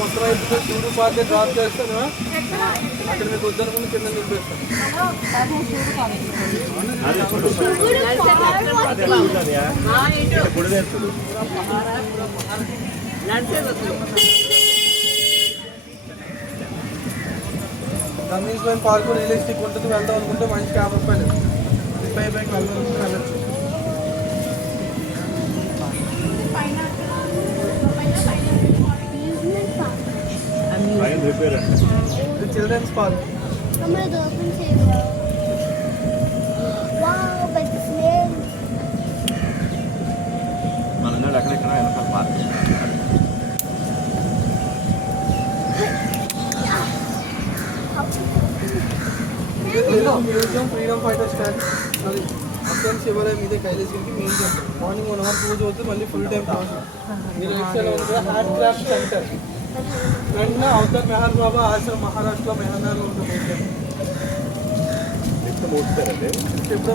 మొత్తం అయితే చూడు పార్టీ డ్రాప్ చేస్తాను అక్కడ మీకు వద్దనుకుని కింద నింపేస్తాను. గమనించిన పార్క్ రియలిస్టిక్ ఉంటుంది. వెళ్దాం అనుకుంటే మంచి 50 రూపాయలు 35 బైక్ వెళ్ళాలనుకుంటే వెళ్ళచ్చు. Children's park museum freedom fighter statue అది అత్యంత శివాలయం ఇదే కైలాసగిరికి మెయిన్ సెంటర్. మార్నింగ్ 1 అవర్ పూజ అవుతుంది, మళ్ళీ ఫుల్ టైం క్లాస్. మీరు హ్యాండ్ క్రాఫ్ట్ సెంటర్ వెంటనే అవతల మెహర్ బాబా ఆశ్రమ్ మహారాష్ట్రలో మెహనాలో ఉంటుంది. ఎప్పుడో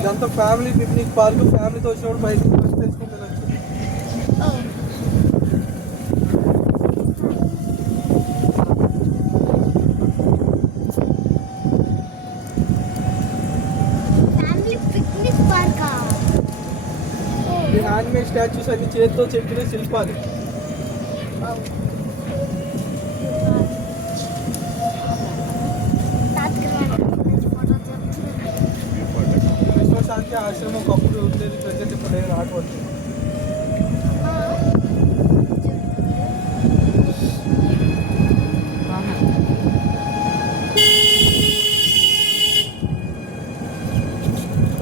ఇదంతా ఫ్యామిలీ పిక్నిక్ పార్క్. ఫ్యామిలీతో వచ్చినప్పుడు బైక్ తెచ్చుకుంటే హ్యాండ్మేడ్ స్టాచ్యూస్ అన్ని చేతితో చెక్కిన శిల్పాలు. విశ్వశాంతి ఆశ్రమం ఒకప్పుడు ఉండేది, ప్రజెంట్ ఇప్పుడు రాకపోతుంది.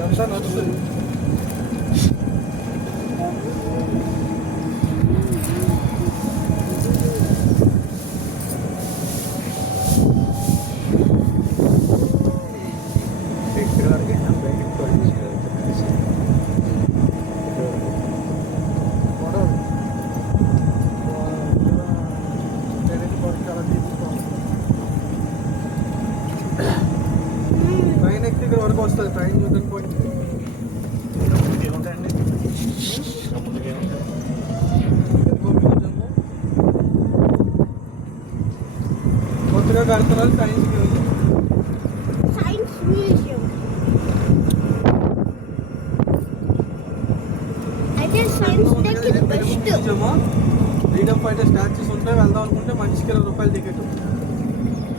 అంతా నడుస్తుంది. ట్రైన్ ఎక్కి ఇక్కడ వరకు వస్తుంది. ట్రైన్ న్యూటన్ పాయింట్ కొత్తగా కడుతున్నారు science museum. Freedom fighter statues ఉంటాయి. వెళ్దాం అనుకుంటే మనిషికి 20 రూపాయలు టికెట్.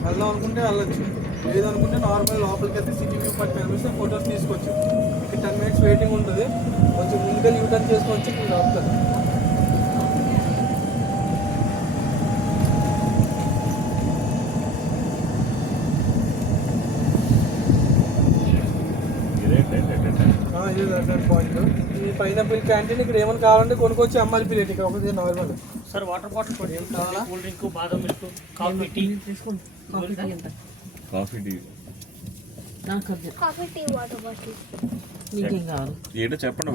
వెళ్దాం అనుకుంటే వెళ్ళచ్చు, లేదనుకుంటే నార్మల్ లోపలికి వెళ్తే సిటీ వ్యూ పాయింట్ కనిపిస్తే ఫొటోస్ తీసుకోవచ్చు. ఇక్కడ 10 మినిట్స్ వెయిటింగ్ ఉంటుంది. కొంచెం ముందుగా యూటర్న్ చేసుకోవచ్చు. మీరు ఆపుతారు. పాయింట్ ఈ పైనాపిల్ క్యాంటీన్. ఇక్కడ ఏమైనా కావాలంటే కొనుక్కొచ్చి అమ్మాలి ప్లేట్. ఇక్కడ ఒకటి నార్మల్. సార్ వాటర్ బాటిల్ కూడా కావాలా? కూల్ డ్రింక్, బాదం మిల్క్, కాఫీ, టీ తీసుకోండి. Coffee tea coffee tea water bottle మీకేం కావాలి ఏంటో చెప్పండి.